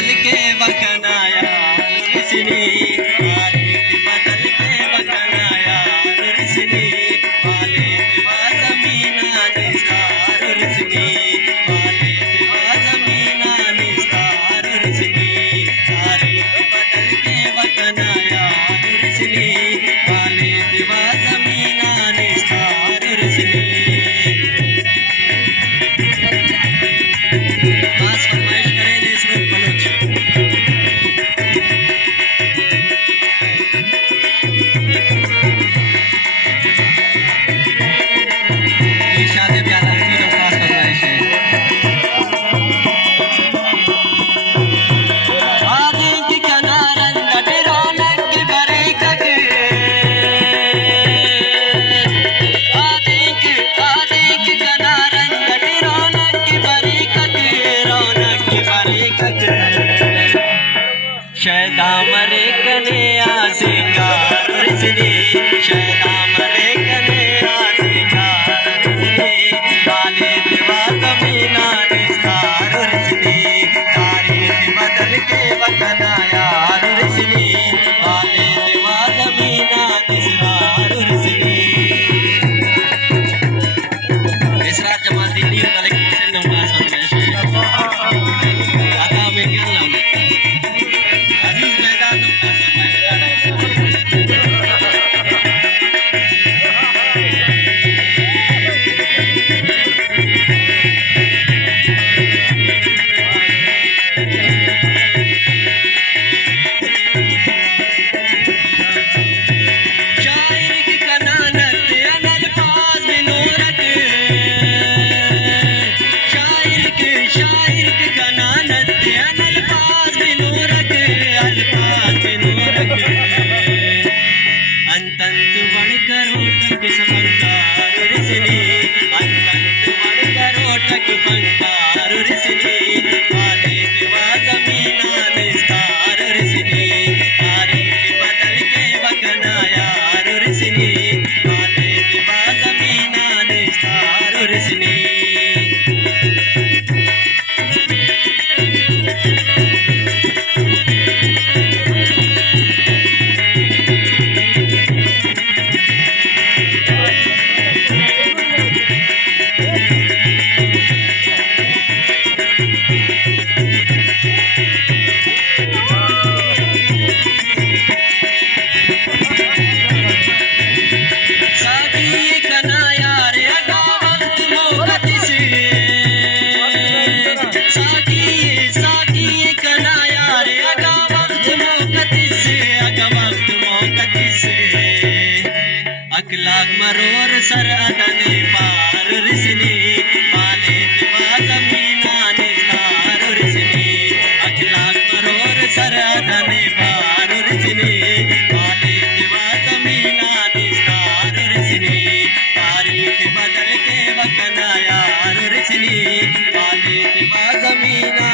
बदल के बकनाया ऋषिनी तारीख बदल के बकनाया ऋषिनी वाले दिवा जमीना निसार ऋषिनी वाले दिवा जमीना निसार ऋषिनी तारीख बदल के बकनाया ऋषिनी वाले दिवा जमीना निसार ऋषिनी शैदा मरे कने आसिकार ऋषिनी शैदा मरे कने आसिकार ऋषिनी वाले दिवा जमीना निसार ऋषिनी तारीख बदल के बकनाया ऋषिनी वाले दिवा जमीना निसार ऋषिनी इसरा जमा दिल्ली वाले किसे नंगा समझे आता में क्या नाम अंतंत बढ़कर ओटक पंकार ऋषिनी अंतंत बढ़कर ओटक पंकार ऋषिनी वाले दिवा जमीना निसार ऋषिनी तारीख बदल के बकनाया ऋषिनी वाले दिवा जमीना निसार ऋषिनी अखलाक मरोर सर अदने पार ऋषिनी वाले दिवा जमीना निसार ऋषिनी अखलाक मरोर सर अदने पार ऋषिनी वाले दिवा जमीना निसार ऋषिनी तारीख बदल के बकनाया ऋषिनी वाले दिवा जमीना